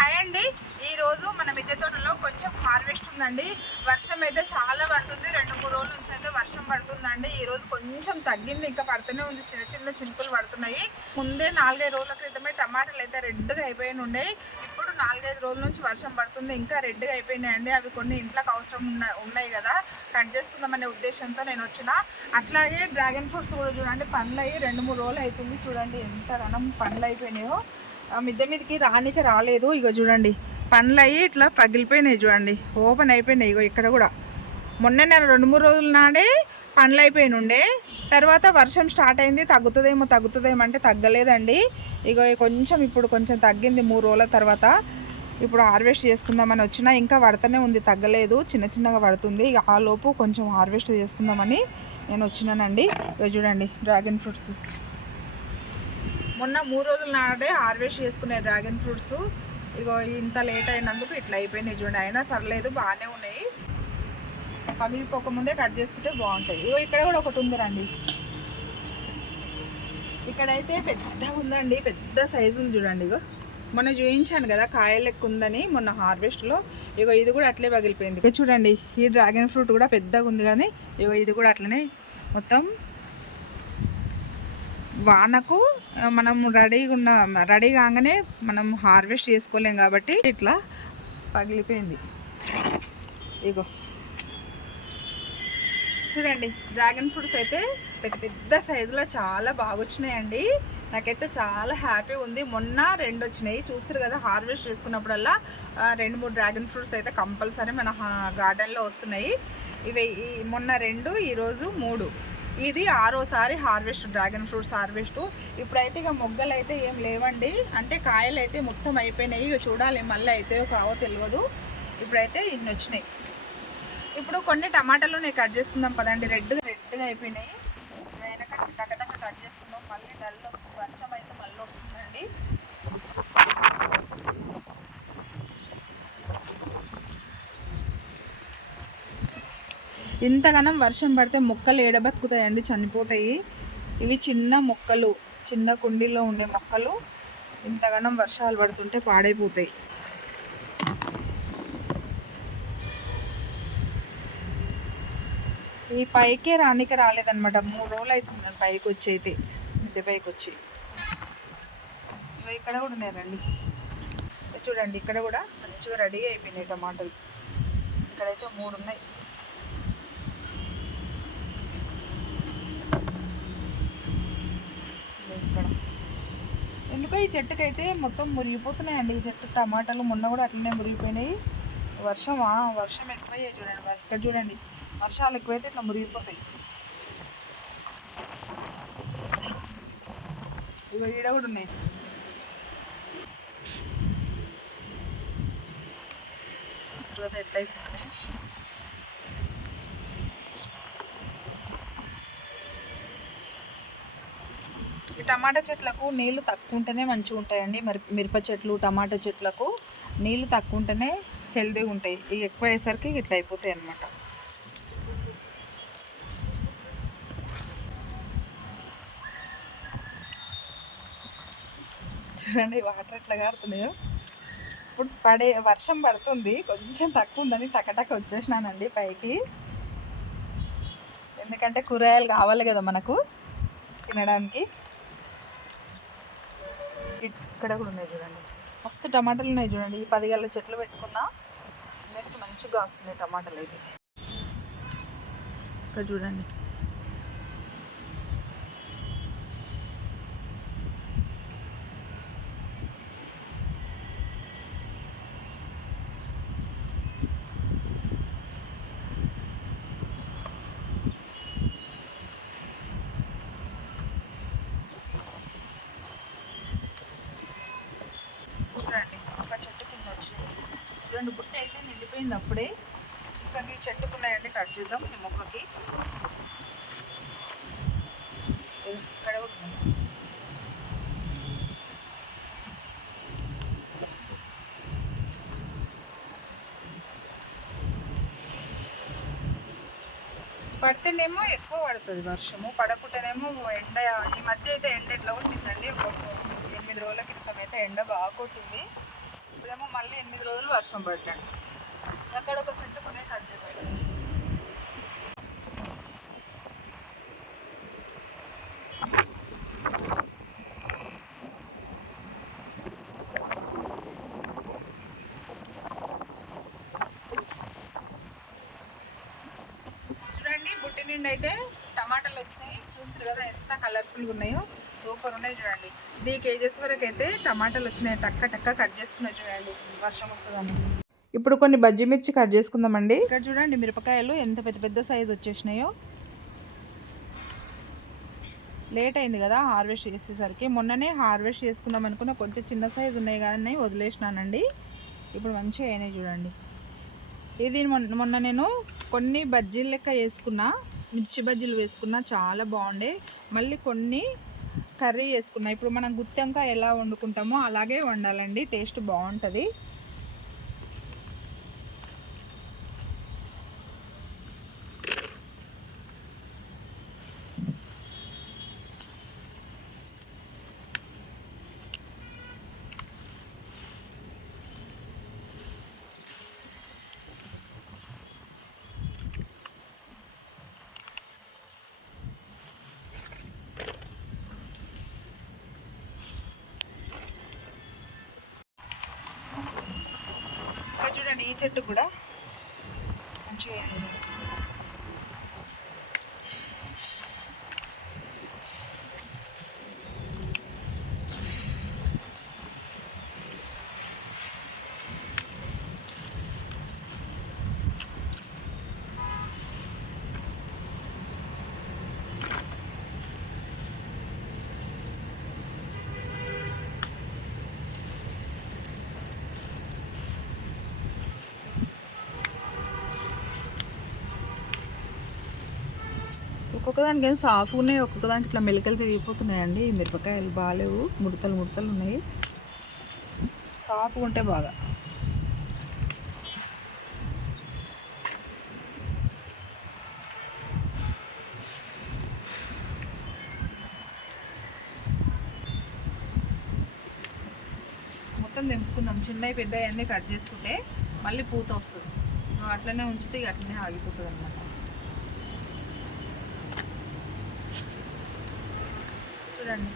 Hi అండి. ఈరోజు మన మిద్దె తోటలో కొంచెం హార్వెస్ట్ ఉందండి. వర్షం అయితే చాలా పడుతుంది. 2-3 రోజుల నుంచి అయితే వర్షం పడుతుందండి. ఈరోజు కొంచెం తగ్గింది, ఇంకా పడుతూనే ఉంది. చిన్న చిన్న చినుకులు పడుతున్నాయి. ముందే 4-5 రోజుల క్రితమే టమాటాలు అయితే రెడ్గా అయిపోయి ఉండే. ఇప్పుడు 4-5 రోజుల నుంచి వర్షం పడుతుంది, ఇంకా రెడ్గా అయిపోయినాయండి. అవి కొన్ని ఇంట్లోకి అవసరం ఉన్నాయి కదా, కట్ చేసుకుందామనే ఉద్దేశంతో నేను వచ్చిన. అట్లాగే డ్రాగన్ ఫ్రూట్స్ కూడా చూడండి, పండ్లు అయ్యి 2-3 రోజులు అవుతుంది. చూడండి ఎంత ఘనం పండ్లు అయిపోయినాయో. మిద్దె మీదకి రానికి రాలేదు. ఇగో చూడండి, పండ్లు అయ్యి ఇట్లా పగిలిపోయినాయి. చూడండి ఓపెన్ అయిపోయినాయి. ఇగో ఇక్కడ కూడా మొన్న 2-3 రోజుల నాడే పండ్లు అయిపోయి ఉండే. తర్వాత వర్షం స్టార్ట్ అయింది, తగ్గుతుందేమో అంటే తగ్గలేదండి. ఇగో కొంచెం ఇప్పుడు కొంచెం తగ్గింది 3 రోజుల తర్వాత. ఇప్పుడు హార్వెస్ట్ చేసుకుందామని వచ్చినా, ఇంకా పడుతూనే ఉంది, తగ్గలేదు, చిన్న చిన్నగా పడుతుంది. ఇక ఆ లోపు కొంచెం హార్వెస్ట్ చేసుకుందామని నేను వచ్చినానండి. ఇక చూడండి డ్రాగన్ ఫ్రూట్స్ మొన్న 3 రోజుల నాడే హార్వెస్ట్ చేసుకునే డ్రాగన్ ఫ్రూట్స్. ఇగో ఇంత లేట్ అయినందుకు ఇట్లా అయిపోయినాయి. చూడండి, అయినా పర్లేదు, బాగానే ఉన్నాయి. పగిలిపోకముందే కట్ చేసుకుంటే బాగుంటాయి. ఇగో ఇక్కడ కూడా ఒకటి ఉంది రండి. ఇక్కడైతే పెద్దగా ఉందండి, పెద్ద సైజులు చూడండి. ఇగో మొన్న చూపించాను కదా కాయలు లెక్క ఉందని మొన్న హార్వెస్ట్లో. ఇగో ఇది కూడా అట్లే పగిలిపోయింది. ఇక చూడండి, ఈ డ్రాగన్ ఫ్రూట్ కూడా పెద్దగా ఉంది, కానీ ఇగో ఇది కూడా అట్లనే మొత్తం వానకు మనం రెడీ కాగానే మనం హార్వెస్ట్ చేసుకోలేం కాబట్టి ఇట్లా పగిలిపోయింది. ఇగో చూడండి, డ్రాగన్ ఫ్రూట్స్ అయితే పెద్ద పెద్ద సైజులో చాలా బాగా వచ్చినాయండి. నాకైతే చాలా హ్యాపీ ఉంది. మొన్న 2 వచ్చినాయి, చూస్తారు కదా. హార్వెస్ట్ చేసుకున్నప్పుడల్లా 2-3 డ్రాగన్ ఫ్రూట్స్ అయితే కంపల్సరీ మన గార్డెన్లో వస్తున్నాయి. ఇవి మొన్న 2, ఈరోజు 3. ఇది 6వసారి హార్వెస్ట్, డ్రాగన్ ఫ్రూట్స్ హార్వెస్ట్. ఇప్పుడైతే ఇక మొగ్గలు అయితే ఏం లేవండి, అంటే కాయలు అయితే మొత్తం అయిపోయినాయి. ఇక చూడాలి మళ్ళీ అయితే కావో తెలియదు. ఇప్పుడైతే ఇన్ని వచ్చినాయి. ఇప్పుడు కొన్ని టమాటాలు నేను కట్ చేసుకుందాం పదండి. రెడ్గా అయిపోయినాయి. వెనక టకటక కట్ చేసుకుందాం. మళ్ళీ వర్షం అయితే మళ్ళీ వస్తుందండి. ఇంతగానం వర్షం పడితే మొక్కలు ఏడబతుకుతాయండి, చనిపోతాయి. ఇవి చిన్న మొక్కలు, చిన్న కుండీలో ఉండే మొక్కలు. ఇంతగానం వర్షాలు పడుతుంటే పాడైపోతాయి. ఈ పైకే రాలేదన్నమాట. 3 రోజులు అవుతుంది పైకి వచ్చి, అయితే మిద్దె పైకి వచ్చి. ఇక్కడ కూడా ఉన్నారండి, చూడండి. ఇక్కడ కూడా మంచిగా రెడీ అయిపోయినాయి టమాటాలు. ఇక్కడైతే 3 ఉన్నాయి. ఇక్కడ ఎందుకో ఈ చెట్టుకైతే మొత్తం మురిగిపోతున్నాయండి. ఈ చెట్టు టమాటాలు మొన్న కూడా అట్లనే మురిగిపోయినాయి. వర్షం ఎక్కువయ్యాయి చూడండి. ఇక్కడ చూడండి, వర్షాలు ఎక్కువైతే ఇట్లా మురిగిపోతాయి. ఇగో ఈడ కూడా ఉన్నాయి. చూస్తారు కదా ఎట్లా అయిపోతున్నాయి. ఈ టమాటా చెట్లకు నీళ్ళు తక్కువ ఉంటేనే మంచిగా ఉంటాయండి. మిరప చెట్లు, టమాటా చెట్లకు నీళ్ళు తక్కువ ఉంటేనే హెల్తీగా ఉంటాయి. ఇవి ఎక్కువ అయ్యేసరికి ఇట్లా అయిపోతాయి అన్నమాట. చూడండి వాటర్ ఎట్లా కారుతున్నాయో. ఇప్పుడు వర్షం పడుతుంది, కొంచెం తక్కువ ఉందని టకటక వచ్చేసినానండి పైకి. ఎందుకంటే కూరగాయలు కావాలి కదా మనకు తినడానికి. ఇక్కడ కూడా ఉన్నాయి చూడండి, మస్తు టమాటాలు ఉన్నాయి చూడండి. ఈ 10 గల చెట్లు పెట్టుకున్నా, అన్నిటికీ మంచిగా వస్తున్నాయి టమాటాలు అయితే. ఇక్కడ చూడండి, ఒక చెట్టు కింద వచ్చింది. 2 బుట్ట అయితే నిండిపోయింది అప్పుడే. ఇంకా ఈ చెట్టుకున్నాయండి, కట్ చేద్దాం ఈ మొక్కకి. ఇక్కడ పడితేనేమో ఎక్కువ పడుతుంది వర్షము, పడకుంటేనేమో ఎండ. ఈ మధ్య అయితే ఎండ ఎట్లా ఉంటుందండి, 8 రోజుల క్రితం అయితే ఎండ బాగా కొట్టింది. ఇప్పుడేమో మళ్ళీ 8 రోజులు వర్షం పడ్డాడు. అక్కడ ఒక చెట్టు కొనే కట్ చేయాలి. చూడండి బుట్టి నిండి అయితే టమాటాలు వచ్చినాయి. చూస్తారు కదా ఎంత కలర్ఫుల్గా ఉన్నాయో, సూపర్ ఉన్నాయి. చూడండి 3 కేజెస్ వరకు అయితే టమాటాలు వచ్చినాయి. టక్క టక్క కట్ చేసుకున్నాయి. చూడండి వర్షం వస్తుందని. ఇప్పుడు కొన్ని బజ్జి మిర్చి కట్ చేసుకుందామండి. ఇక్కడ చూడండి మిరపకాయలు ఎంత పెద్ద పెద్ద సైజు వచ్చేసినాయో. లేట్ అయింది కదా హార్వెస్ట్ చేసేసరికి. మొన్ననే హార్వెస్ట్ చేసుకుందాం అనుకున్న, కొంచెం చిన్న సైజు ఉన్నాయి కానీ వదిలేసినానండి. ఇప్పుడు మంచిగా అయినాయి చూడండి. ఇది మొన్న నేను కొన్ని బజ్జీలు లెక్క వేసుకున్నా, మిర్చి బజ్జీలు వేసుకున్నా, చాలా బాగుండే. మళ్ళీ కొన్ని కర్రీ వేసుకున్నా. ఇప్పుడు మనం గుత్తెంకాయ ఎలా వండుకుంటామో అలాగే వండాలండి, టేస్ట్ బాగుంటుంది. చూడండి ఈ చెట్టు కూడా మంచిగా ఒక్కొక్క దానికి ఏం సాఫ్ ఉన్నాయి, ఒక్కొక్క దానికి ఇట్లా మెలికలు తిరిగిపోతున్నాయండి. మిరపకాయలు బాగాలేవు, ముడతలు ముడతలు ఉన్నాయి. సాఫ్గా ఉంటే బాగా. మొత్తం తెంపుకుందాం. చిన్నవి పెద్దవి అన్నీ కట్ చేసుకుంటే మళ్ళీ పూత వస్తుంది. అట్లనే ఉంచితే ఇక అట్లనే ఆగిపోతుంది అన్నమాట. చూడండి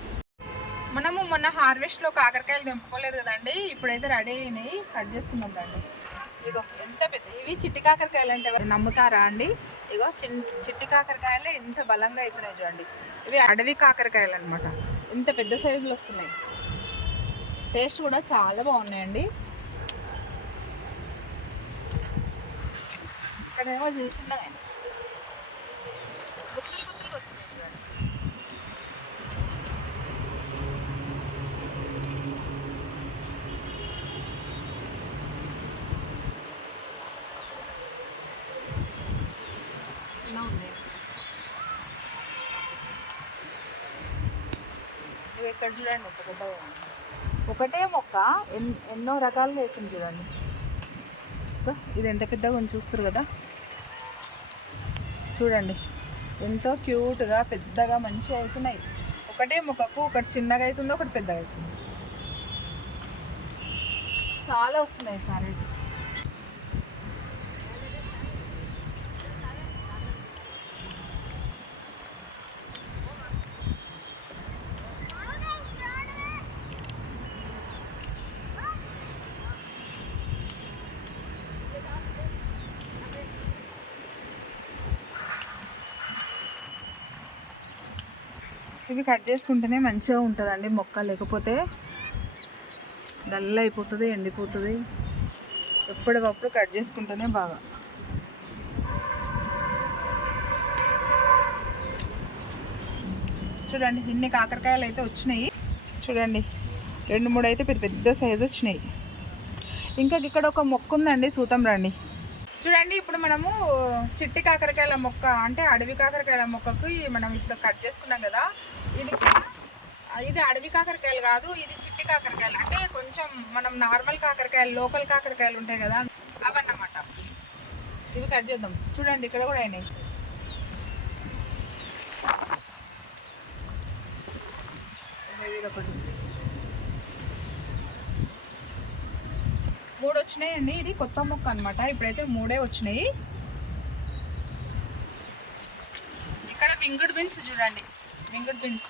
మనము మొన్న హార్వెస్ట్లో కాకరకాయలు తెంపుకోలేదు కదండి. ఇప్పుడైతే రెడీ అయినాయి, కట్ చేసుకుందాం రండి. ఇగో ఎంత పెద్ద ఇవి చిట్టి కాకరకాయలు అంటే నమ్ముతారా అండి? ఇగో చిట్టి కాకరకాయలే ఎంత బలంగా అవుతున్నాయి చూడండి. ఇవి అడవి కాకరకాయలు అనమాట. ఎంత పెద్ద సైజులు వస్తున్నాయి. టేస్ట్ కూడా చాలా బాగున్నాయండి. ఇక్కడేమో చిన్నగా గుత్తులు గుత్తులు వచ్చినాయి చూడండి. చిన్న ఉన్నాయి. ఇవి ఇక్కడ చూడండి ఒకటే మొక్క ఎన్నో రకాలుగా అవుతుంది చూడండి. ఇది ఎంత పెద్దగా కొంచెం చూస్తారు కదా, చూడండి ఎంతో క్యూట్గా పెద్దగా మంచిగా అవుతున్నాయి. ఒకటే మొక్కకు ఒకటి చిన్నగా అవుతుంది, ఒకటి పెద్దగా అవుతుంది. చాలా వస్తున్నాయి సార్. ఇవి కట్ చేసుకుంటేనే మంచిగా ఉంటుందండి మొక్క, లేకపోతే డల్ అయిపోతుంది, ఎండిపోతుంది. ఎప్పటికప్పుడు కట్ చేసుకుంటేనే బాగా. చూడండి ఇన్ని కాకరకాయలు అయితే వచ్చినాయి. చూడండి 2-3 అయితే పెద్ద పెద్ద సైజు వచ్చినాయి. ఇంకా ఇక్కడ ఒక మొక్క ఉందండి, చూద్దాం రండి. చూడండి ఇప్పుడు మనము చిట్టి కాకరకాయల మొక్క అంటే అడవి కాకరకాయల మొక్కకు మనం ఇప్పుడు కట్ చేసుకున్నాం కదా, ఇది అడవి కాకరకాయలు కాదు, ఇది చిట్టి కాకరకాయలు. అంటే కొంచెం మనం నార్మల్ కాకరకాయలు, లోకల్ కాకరకాయలు ఉంటాయి కదా అవన్నమాట. ఇవి కట్ చేద్దాం. చూడండి ఇక్కడ కూడా అయినాయి. 3 వచ్చినాయండి. ఇది కొత్త మొక్క అనమాట. ఇప్పుడైతే 3 వచ్చినాయి. ఇక్కడ వింగుడ్ బీన్స్ చూడండి. వింగుడ్ బీన్స్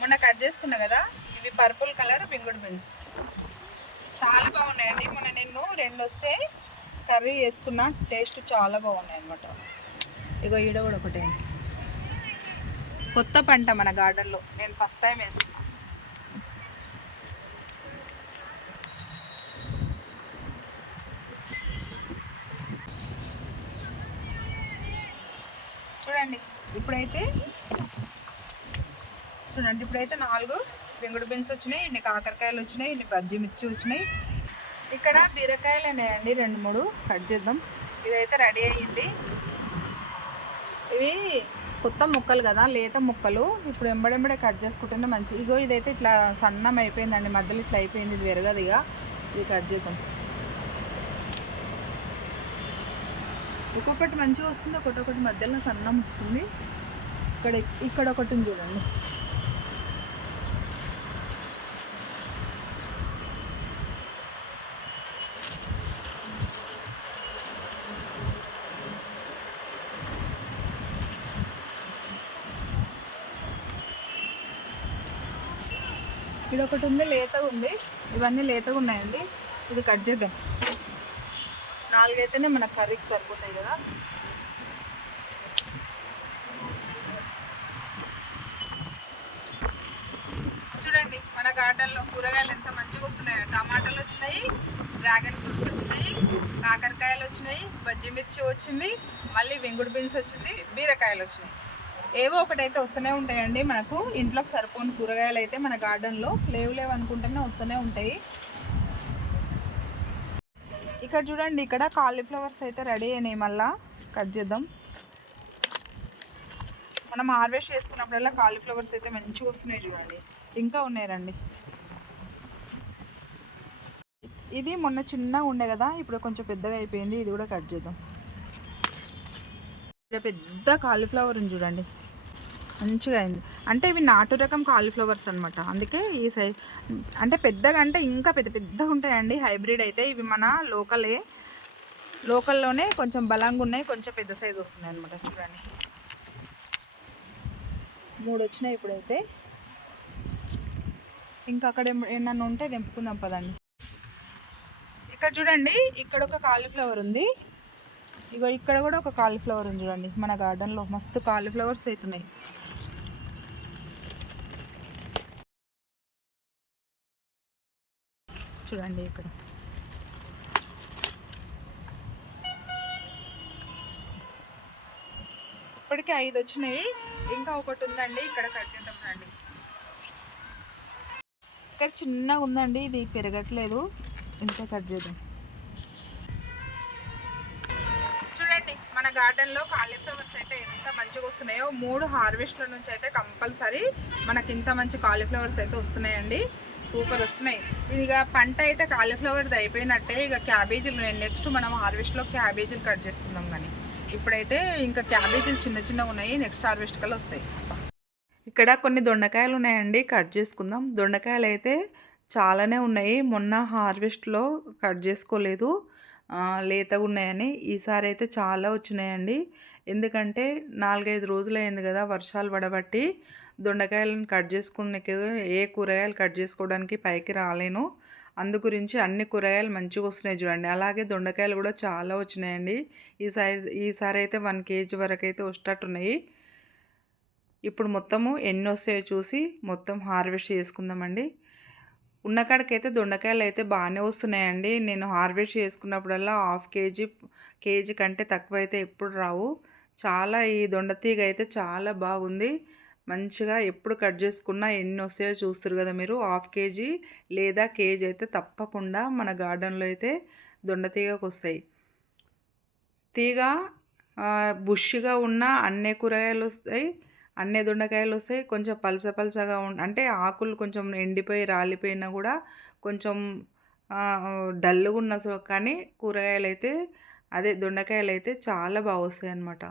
మొన్న కట్ చేసుకున్నా కదా, ఇవి పర్పుల్ కలర్ వింగుడ్ బీన్స్ చాలా బాగున్నాయండి. మొన్న నేను 2 వస్తే కర్రీ చేసుకున్న, టేస్ట్ చాలా బాగున్నాయి అనమాట. ఇగో ఈడ కూడా ఒకటే కొత్త పంట మన గార్డెన్లో, నేను ఫస్ట్ టైం వేసుకున్నాను. చూడండి ఇప్పుడైతే 4 బెంగుడు బీన్స్ వచ్చినాయి, ఇన్ని కాకరకాయలు వచ్చినాయి, ఇన్ని బజ్జి మిర్చి వచ్చినాయి. ఇక్కడ బీరకాయలు ఉన్నాయండి 2-3 కట్ చేద్దాం. ఇదైతే రెడీ అయ్యింది. ఇవి కొత్త ముక్కలు కదా, లేత ముక్కలు. ఇప్పుడు ఎంబడెంబడే కట్ చేసుకుంటేనే మంచిది. ఇగో ఇదైతే ఇట్లా సన్నం అయిపోయిందండి, మధ్యలో ఇట్లా అయిపోయింది, ఇది విరగదు. ఇక ఇది కట్ చేద్దాం. ఒక్కొక్కటి మంచిగా వస్తుంది, ఒకటి మధ్యలో సన్నం వస్తుంది. ఇక్కడ ఒకటి చూడండి. ఇది ఒకటి ఉంది, లేతగా ఉంది. ఇవన్నీ లేతగా ఉన్నాయండి. ఇది కట్ చేద్దాం. 4 అయితేనే మన కర్రీకి సరిపోతాయి కదా. చూడండి మన గార్డెన్లో కూరగాయలు ఎంత మంచిగా వస్తున్నాయో. టమాటాలు వచ్చినాయి, డ్రాగన్ ఫ్రూట్స్ వచ్చినాయి, కాకరకాయలు వచ్చినాయి, బజ్జి మిర్చి వచ్చింది, మళ్ళీ వెంగుడు బీన్స్ వచ్చింది, బీరకాయలు వచ్చినాయి. ఏవో ఒకటైతే వస్తూనే ఉంటాయండి. మనకు ఇంట్లోకి సరిపోని కూరగాయలు అయితే మన గార్డెన్లో లేవు అనుకుంటేనే వస్తూనే ఉంటాయి. ఇక్కడ చూడండి, ఇక్కడ కాలీఫ్లవర్స్ అయితే రెడీ అయినాయి. మళ్ళీ కట్ చేద్దాం. మనం హార్వెస్ట్ చేసుకున్నప్పుడల్లా కాలీఫ్లవర్స్ అయితే మంచిగా వస్తున్నాయి. చూడండి ఇంకా ఉన్నాయి రండి. ఇది మొన్న చిన్నగా ఉండే కదా, ఇప్పుడు కొంచెం పెద్దగా అయిపోయింది. ఇది కూడా కట్ చేద్దాం. ఇక్కడ పెద్ద కాలీఫ్లవర్ ఉంది చూడండి, మంచిగా అయింది. అంటే ఇవి నాటు రకం కాలీఫ్లవర్స్ అనమాట. అందుకే ఈ సైజ్ అంటే పెద్దగా, అంటే ఇంకా పెద్దగా ఉంటాయండి. హైబ్రిడ్ అయితే ఇవి మన లోకల్లోనే కొంచెం బలంగా ఉన్నాయి, కొంచెం పెద్ద సైజు వస్తున్నాయి అనమాట. చూడండి 3 వచ్చినాయి ఇప్పుడైతే. ఇంకా అక్కడ ఏమన్నా ఉంటే తెంపుకుందాం పదండి. ఇక్కడ చూడండి, ఇక్కడ ఒక కాలీఫ్లవర్ ఉంది. ఇగో ఇక్కడ కూడా ఒక కాలీఫ్లవర్ ఉంది చూడండి. మన గార్డెన్లో మస్తు కాలీఫ్లవర్స్ అవుతున్నాయి. చూడండి ఇక్కడ ఇప్పటికే 5 వచ్చినాయి, ఇంకా ఒకటి ఉందండి. ఇక్కడ కట్ చేద్దాం రండి. ఇక్కడ చిన్నగా ఉందండి, ఇది పెరగట్లేదు. ఇంకా కట్ చేద్దాం. చూడండి మన గార్డెన్లో కాలీఫ్లవర్స్ అయితే ఎంత మంచిగా వస్తున్నాయో. 3 హార్వెస్ట్ల నుంచి అయితే కంపల్సరీ మనకి ఇంత మంచి కాలీఫ్లవర్స్ అయితే వస్తున్నాయండి. సూపర్ వస్తున్నాయి. ఇక పంట అయితే కాలీఫ్లవర్ది అయిపోయినట్టే. ఇక క్యాబేజీలు నెక్స్ట్ మనం హార్వెస్ట్లో క్యాబేజీలు కట్ చేసుకుందాం. కానీ ఇప్పుడైతే ఇంకా క్యాబేజీలు చిన్నగా ఉన్నాయి, నెక్స్ట్ హార్వెస్ట్ కల్లా వస్తాయి. ఇక్కడ కొన్ని దొండకాయలు ఉన్నాయండి, కట్ చేసుకుందాం. దొండకాయలు అయితే చాలానే ఉన్నాయి. మొన్న హార్వెస్ట్లో కట్ చేసుకోలేదు, లేతగా ఉన్నాయని. ఈసారి అయితే చాలా వచ్చినాయండి. ఎందుకంటే 4-5 రోజులు అయింది కదా వర్షాలు పడబట్టి. దొండకాయలను కట్ చేసుకునే ఏ కూరగాయలు కట్ చేసుకోవడానికి పైకి రాలేను. అందు గురించి అన్ని కూరగాయలు మంచిగా వస్తున్నాయి చూడండి. అలాగే దొండకాయలు కూడా చాలా వచ్చినాయండి. ఈసారి అయితే 1 kg వరకు అయితే వచ్చేటట్టున్నాయి. ఇప్పుడు మొత్తము ఎన్ని వస్తాయో చూసి మొత్తం హార్వెస్ట్ చేసుకుందామండి. ఉన్న కాడికైతే దొండకాయలు అయితే బాగానే వస్తున్నాయండి. నేను హార్వెస్ట్ చేసుకున్నప్పుడల్లా 1/2 కేజీ కంటే తక్కువ అయితే ఎప్పుడు రావు. చాలా ఈ దొండతీగ అయితే చాలా బాగుంది. మంచిగా ఎప్పుడు కట్ చేసుకున్నా ఎన్ని వస్తాయో చూస్తారు కదా మీరు. 1/2 కేజీ లేదా కేజీ అయితే తప్పకుండా మన గార్డెన్లో అయితే దొండతీగకు వస్తాయి. తీగ బుష్గా ఉన్న అన్ని కూరగాయలు వస్తాయి, అన్ని దొండకాయలు వస్తాయి. కొంచెం పలచగా అంటే ఆకులు కొంచెం ఎండిపోయి రాలిపోయినా కూడా కొంచెం డల్గా ఉన్న కానీ కూరగాయలు అయితే అదే దొండకాయలు అయితే చాలా బాగా వస్తాయి అన్నమాట.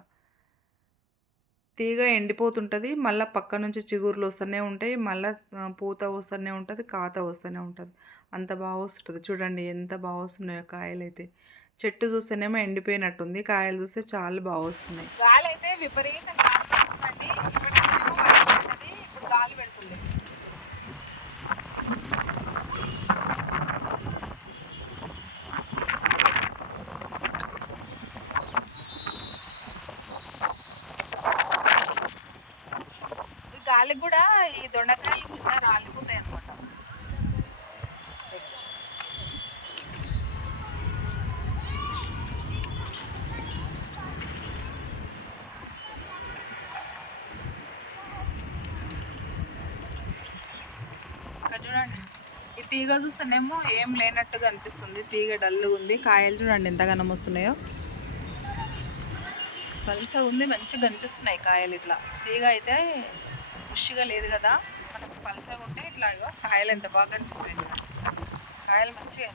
తీగ ఎండిపోతుంటుంది, మళ్ళీ పక్క నుంచి చిగుర్లు వస్తూనే ఉంటాయి, మళ్ళీ పూత వస్తూనే ఉంటుంది, కాత వస్తూనే ఉంటుంది. అంత బాగా వస్తుంది చూడండి, ఎంత బాగా వస్తున్నాయో కాయలు అయితే. చెట్టు చూస్తేనేమో ఎండిపోయినట్టుంది, కాయలు చూస్తే చాలా బాగా వస్తున్నాయి. గాలి అయితే విపరీతంగా గాలి పెడుతుందండి. ఇప్పుడు గాలి పెడుతుంది. గాలికి కూడా ఈ దొండకాయలు కింద రాలిపోతాయి అన్నమాట. చూడండి, ఈ తీగ చూస్తేనేమో ఏం లేనట్టుగా అనిపిస్తుంది. తీగ డల్గా ఉంది. కాయలు చూడండి ఎంత గనం వస్తున్నాయో. పల్స ఉంది, మంచిగా కనిపిస్తున్నాయి కాయలు. ఇట్లా తీగ అయితే పుష్గా లేదు కదా, మనకు పల్సగా ఉంటే ఇట్లా కాయలు ఎంత బాగా కనిపిస్తున్నాయి చూడండి. కాయలు మంచిగా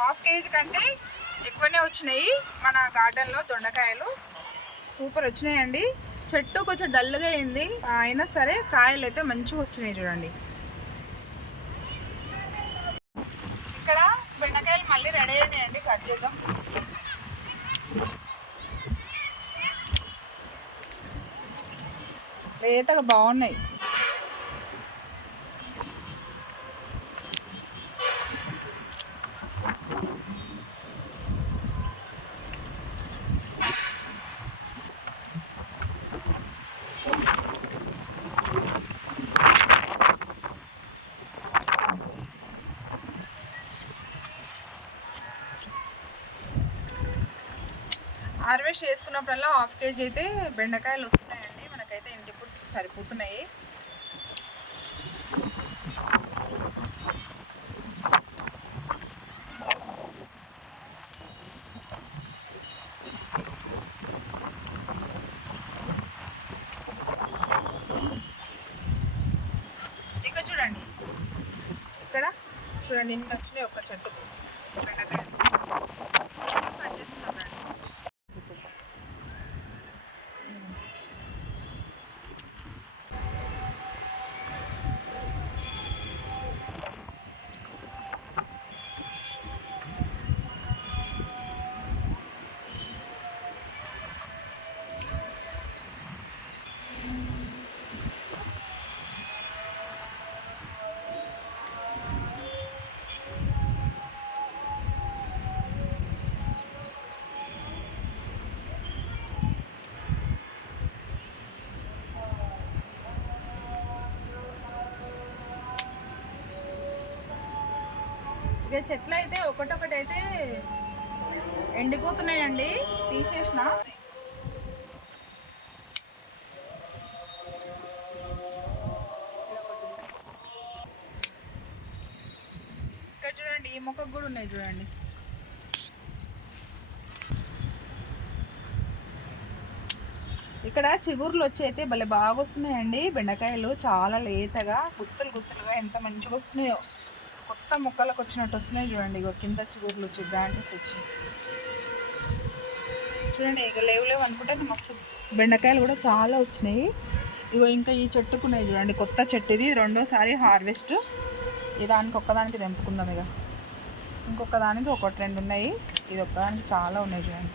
హాఫ్ కేజీ కంటే ఎక్కువనే వచ్చినాయి మన గార్డెన్లో దొండకాయలు. సూపర్ వచ్చినాయండి. చెట్టు కొంచెం డల్గా అయింది, అయినా సరే కాయలు అయితే మంచిగా వచ్చినాయి చూడండి. ఇక్కడ బెండకాయలు మళ్ళీ రెడీ అయినాయండి, కట్ చేద్దాం. లేతగా బాగున్నాయి. హార్వెస్ట్ చేసుకున్నప్పుడల్లా హాఫ్ కేజీ అయితే బెండకాయలు వస్తున్నాయండి. మనకైతే ఇంటి పూర్తికి సరిపోతున్నాయి. ఇక చూడండి, ఇక్కడ చూడండి ఇన్ని వచ్చినాయి ఒక చెట్టుకు బెండకాయలు. కట్ చేసుకుంటాం. ఇక చెట్లు అయితే ఒకటొకటైతే ఎండిపోతున్నాయండి, తీసేసిన. ఇక్కడ చూడండి, ఈ మొక్కకు కూడా ఉన్నాయి చూడండి. ఇక్కడ చిగుర్లు వచ్చి అయితే భలే బాగా వస్తున్నాయండి బెండకాయలు. చాలా లేతగా గుత్తులు గుత్తులుగా ఎంత మంచిగా వస్తున్నాయో. కొత్త మొక్కలకు వచ్చినట్టు వస్తున్నాయి చూడండి. ఇగో కింద చిగుర్లు వచ్చి బ్రాంచెస్ వచ్చి చూడండి. ఇక లేవు అనుకుంటే మస్తు బెండకాయలు కూడా చాలా వచ్చినాయి. ఇగో ఇంకా ఈ చెట్టుకున్నాయి చూడండి, కొత్త చెట్టు ఇది. రెండోసారి హార్వెస్ట్. ఈ దానికి ఒక్కదానికి తెంపుకుందాం. ఇక ఇంకొక దానికి ఒకటి రెండు ఉన్నాయి, ఇది ఒక్కదానికి చాలా ఉన్నాయి చూడండి.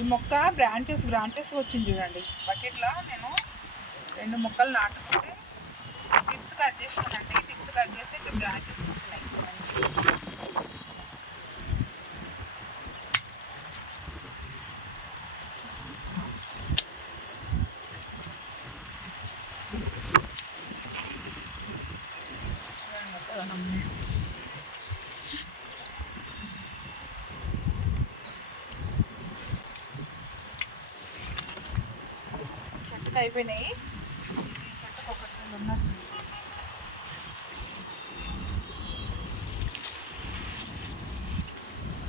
ఈ మొక్క బ్రాంచెస్ వచ్చింది చూడండి. బకెట్లో నేను 2 మొక్కలు నాటుకుంటే టిప్స్ కట్ చేసానండి. టిప్స్ కట్ చేస్తే ఇట్లా బ్రాంచెస్ వస్తున్నాయి మంచిగా. చెట్టుకు అయిపోయినాయి, చెట్టుకు ఒకటి ఉన్నది.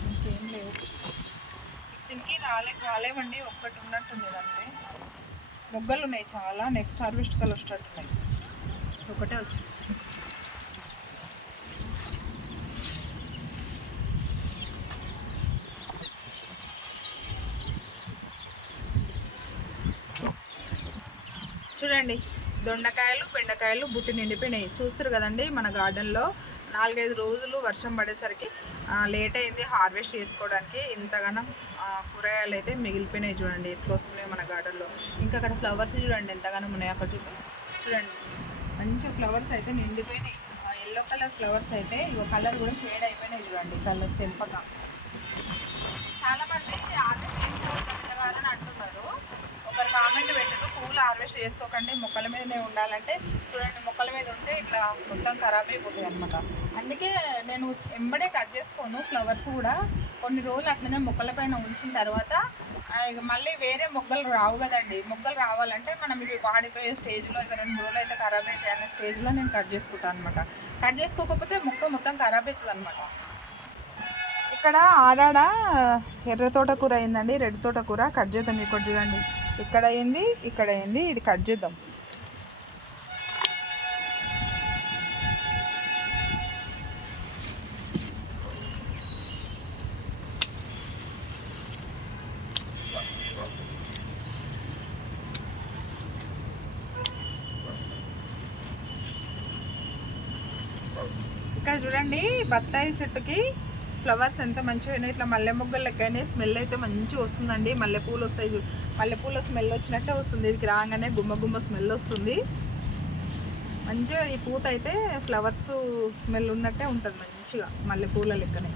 ఇంకేం లేవు దీనికి, రాలేవండి, ఒక్కటి ఉన్నట్టుంది అంతే. మొగ్గలు ఉన్నాయి చాలా, నెక్స్ట్ హార్వెస్ట్ కల్ వస్తున్నట్టున్నాయి, ఒకటే వచ్చింది. చూడండి దొండకాయలు బెండకాయలు బుట్టి నిండిపోయినాయి. చూస్తారు కదండి, మన గార్డెన్లో 4-5 రోజులు వర్షం పడేసరికి లేట్ అయింది హార్వెస్ట్ చేసుకోవడానికి. ఇంతగానం కూరగాయలు అయితే మిగిలిపోయినాయి. చూడండి ఎట్లా వస్తున్నాయి మన గార్డెన్లో. ఇంకా అక్కడ ఫ్లవర్స్ చూడండి ఎంతగానో ఉన్నాయి. అక్కడ చూడండి మంచి ఫ్లవర్స్ అయితే నిండిపోయినాయి. ఎల్లో కలర్ ఫ్లవర్స్ అయితే ఇక కలర్ కూడా షేడ్ అయిపోయినాయి. చూడండి కలర్ తెంపక. చాలామంది హార్వెస్ట్ చేసుకోవాలని అంటున్నారు. ఒకరు కామెంట్ పెట్టారు, పువ్వులు హార్వెస్ట్ చేసుకోకండి, మొక్కల మీదనే ఉండాలంటే. చూడండి మొక్కల మీద ఉంటే ఇట్లా మొత్తం ఖరాబ్ అయిపోతుంది అనమాట. అందుకే నేను ఎంబడే కట్ చేసుకోను ఫ్లవర్స్ కూడా. కొన్ని రోజులు అట్లనే మొక్కల పైన ఉంచిన తర్వాత ఇక మళ్ళీ వేరే మొగ్గలు రావు కదండి. మొగ్గలు రావాలంటే మనం ఇవి వాడిపోయే స్టేజ్లో ఇక 2 రోజులు అయితే ఖరాబ్ అవుతాయి అనే స్టేజ్లో నేను కట్ చేసుకుంటాను అనమాట. కట్ చేసుకోకపోతే మొక్క మొత్తం ఖరాబ్ అవుతుంది అనమాట. ఇక్కడ ఆడాడ ఎర్ర తోటకూర అయిందండి, రెడ్ తోటకూర కట్ చేద్దాం. ఇక్కడ చూడండి, ఇక్కడ అయింది, ఇక్కడ అయింది, ఇది కట్ చేద్దాం. ఇక్కడ చూడండి బత్తాయి చెట్టుకి ఫ్లవర్స్ ఎంత మంచిగా ఇట్లా మల్లె మొగ్గలు లెక్కనే స్మెల్ అయితే మంచిగా వస్తుందండి. మల్లెపూలు వస్తాయి, మల్లెపూల స్మెల్ వచ్చినట్టే వస్తుంది. ఇది రాగానే గుమ్మ గుమ్మ స్మెల్ వస్తుంది మంచిగా. ఈ పూత అయితే ఫ్లవర్స్ స్మెల్ ఉన్నట్టే ఉంటుంది మంచిగా, మల్లెపూల లెక్కనే.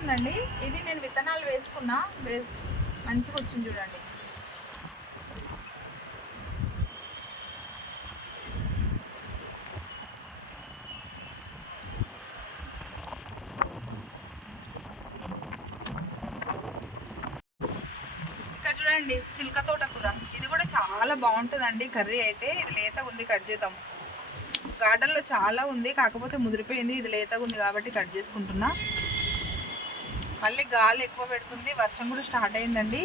ఉందండి, ఇది నేను విత్తనాలు వేసుకున్నా, మంచిగా వచ్చింది చూడండి. ఇక్కడ చూడండి చిలక తోటకూర, ఇది కూడా చాలా బాగుంటుందండి కర్రీ అయితే. ఇది లేతగా ఉంది, కట్ చేద్దాం. గార్డెన్లో చాలా ఉంది, కాకపోతే ముదిరిపోయింది. ఇది లేతగా ఉంది కాబట్టి కట్ చేసుకుంటున్నా. మళ్ళీ గాలి ఎక్కువ పెడుతుంది, వర్షం కూడా స్టార్ట్ అయిందండి.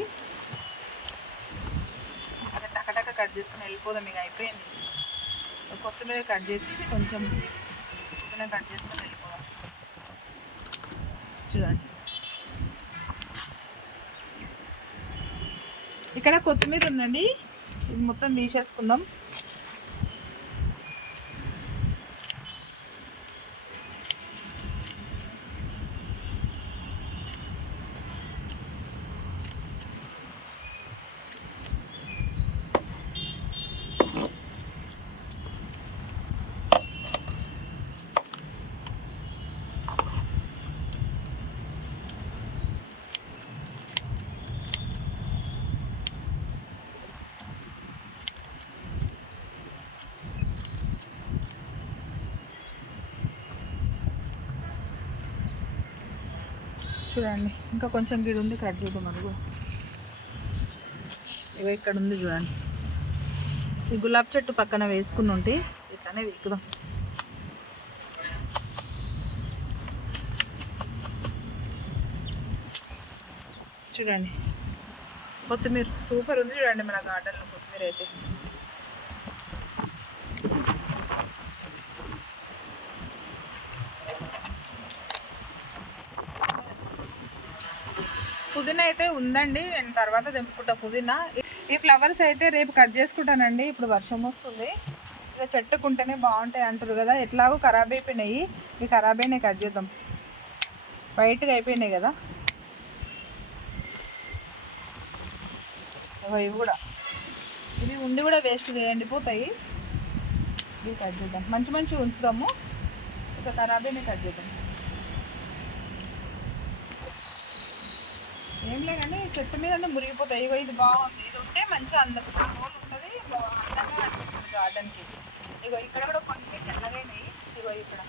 అదే టకటక కట్ చేసుకుని వెళ్ళిపోదాం. ఇక అయిపోయింది. కొత్తిమీర కట్ చేసి కొంచెం కొత్తిమీర కట్ చేసుకుని వెళ్ళిపోదాం. చూడండి ఇక్కడ కొత్తిమీర ఉందండి, ఇది మొత్తం తీసేసుకుందాం. చూడండి ఇంకా కొంచెం గిడి ఉంది, కట్ చేద్దాం. అడుగు ఇవి ఇక్కడ ఉంది చూడండి. ఈ గులాబీ చెట్టు పక్కన వేసుకుని ఉంటే ఇట్లానే వీకుదాం. చూడండి కొత్తిమీర సూపర్ ఉంది చూడండి మన గార్డెన్లో కొత్తిమీర అయితే. పుదీనా అయితే ఉందండి, నేను తర్వాత తెంపుకుంటా పుదీనా. ఈ ఫ్లవర్స్ అయితే రేపు కట్ చేసుకుంటానండి, ఇప్పుడు వర్షం వస్తుంది. ఇక చెట్టుకుంటేనే బాగుంటాయి అంటారు కదా, ఎట్లాగో ఖరాబ్ అయిపోయినాయి. ఈ ఖరాబ్ అయినాయి కట్ చేద్దాం, వైట్గా అయిపోయినాయి కదా. ఇవి కూడా, ఇవి ఉండి కూడా వేస్ట్ ఎండిపోతాయి. ఇవి కట్ చేద్దాం, మంచి మంచిగా ఉంచుదాము. ఇక ఖరాబ్ అయినాయి కట్ చేద్దాం. ఏం లేదండి, చెట్టు మీద మురిగిపోతాయి. ఇగో ఇది బాగుంది, ఇది ఉంటే మంచిగా అందం రోల్ ఉంటుంది, అందంగా అనిపిస్తుంది గార్డెన్కి. ఇగో ఇక్కడ కూడా కొన్ని చల్లగైనాయి. ఇగో ఇక్కడ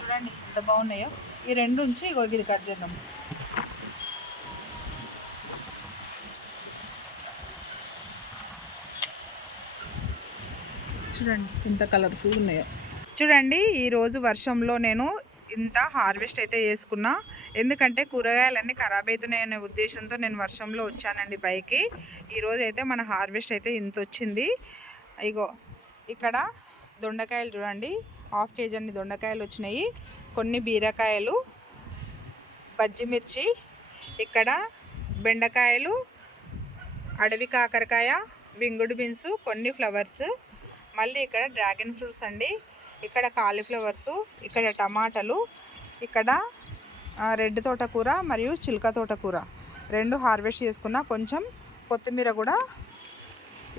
చూడండి ఎంత బాగున్నాయో. ఈ రెండు ఉంచి ఇగో ఇది కట్ చేద్దాం. చూడండి ఎంత కలర్ఫుల్ ఉన్నాయో. చూడండి ఈరోజు వర్షంలో నేను ఇంత హార్వెస్ట్ అయితే చేసుకున్నా, ఎందుకంటే కూరగాయలన్నీ ఖరాబ్ అవుతున్నాయనే ఉద్దేశంతో నేను వర్షంలో వచ్చానండి పైకి. ఈరోజు అయితే మన హార్వెస్ట్ అయితే ఇంత వచ్చింది. ఇగో ఇక్కడ దొండకాయలు చూడండి, 1/2 kg అన్ని దొండకాయలు వచ్చినాయి. కొన్ని బీరకాయలు, పచ్చిమిర్చి, ఇక్కడ బెండకాయలు, అడవి కాకరకాయ, వింగుడు బీన్స్, కొన్ని ఫ్లవర్స్, మళ్ళీ ఇక్కడ డ్రాగన్ ఫ్రూట్స్ అండి, ఇక్కడ కాలీఫ్లవర్సు, ఇక్కడ టమాటాలు, ఇక్కడ రెడ్ తోటకూర మరియు చిలక తోటకూర రెండు హార్వెస్ట్ చేసుకున్నా. కొంచెం కొత్తిమీర కూడా,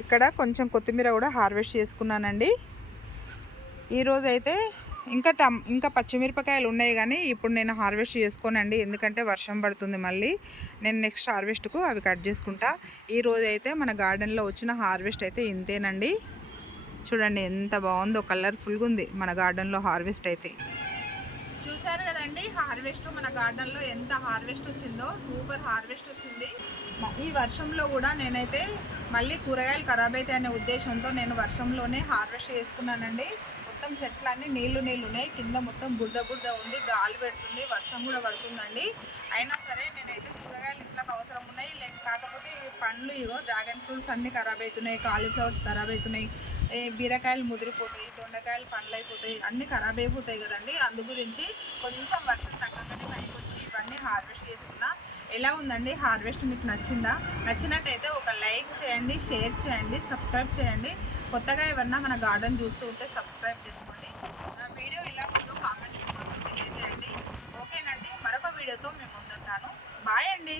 ఇక్కడ కొంచెం కొత్తిమీర కూడా హార్వెస్ట్ చేసుకున్నానండి. ఈరోజు అయితే ఇంకా పచ్చిమిరపకాయలు ఉన్నాయి, కానీ ఇప్పుడు నేను హార్వెస్ట్ చేసుకోనండి, ఎందుకంటే వర్షం పడుతుంది. మళ్ళీ నేను నెక్స్ట్ హార్వెస్ట్కు అవి కట్ చేసుకుంటా. ఈరోజు అయితే మన గార్డెన్లో వచ్చిన హార్వెస్ట్ అయితే ఇంతేనండి. చూడండి ఎంత బాగుందో, కలర్ఫుల్గా ఉంది మన గార్డెన్లో హార్వెస్ట్ అయితే. చూసారు కదండి హార్వెస్ట్ మన గార్డెన్లో ఎంత హార్వెస్ట్ వచ్చిందో, సూపర్ హార్వెస్ట్ వచ్చింది. ఈ వర్షంలో కూడా నేనైతే మళ్ళీ కూరగాయలు ఖరాబ్ అవుతాయి అనే ఉద్దేశంతో నేను వర్షంలోనే హార్వెస్ట్ చేసుకున్నానండి. మొత్తం చెట్లన్నీ నీళ్లు ఉన్నాయి, కింద మొత్తం బురద ఉంది, గాలి పెడుతుంది, వర్షం కూడా పడుతుందండి. అయినా సరే నేనైతే కూరగాయలు ఇంట్లోకి అవసరం ఉన్నాయి, కాకపోతే పండ్లు ఇగో డ్రాగన్ ఫ్రూట్స్ అన్నీ ఖరాబ్ అవుతున్నాయి, కాలీఫ్లవర్స్ ఖరాబ్ అవుతున్నాయి, బీరకాయలు ముదిరిపోతాయి, దొండకాయలు పండ్లు అయిపోతాయి, అన్నీ ఖరాబ్ అయిపోతాయి కదండి. అందు గురించి కొంచెం వర్షం తగ్గగానే పైకి వచ్చి ఇవన్నీ హార్వెస్ట్ చేసుకున్నా. ఎలా ఉందండి హార్వెస్ట్? మీకు నచ్చిందా? నచ్చినట్టయితే ఒక లైక్ చేయండి, షేర్ చేయండి, సబ్స్క్రైబ్ చేయండి. కొత్తగా ఎవరన్నా మన గార్డెన్ చూస్తూ ఉంటే సబ్స్క్రైబ్ చేసుకోండి. నా వీడియో ఎలా ఉందో కామెంట్ తెలియజేయండి. ఓకేనండి, మరొక వీడియోతో మేము ముందుంటాను. బాయ్ అండి.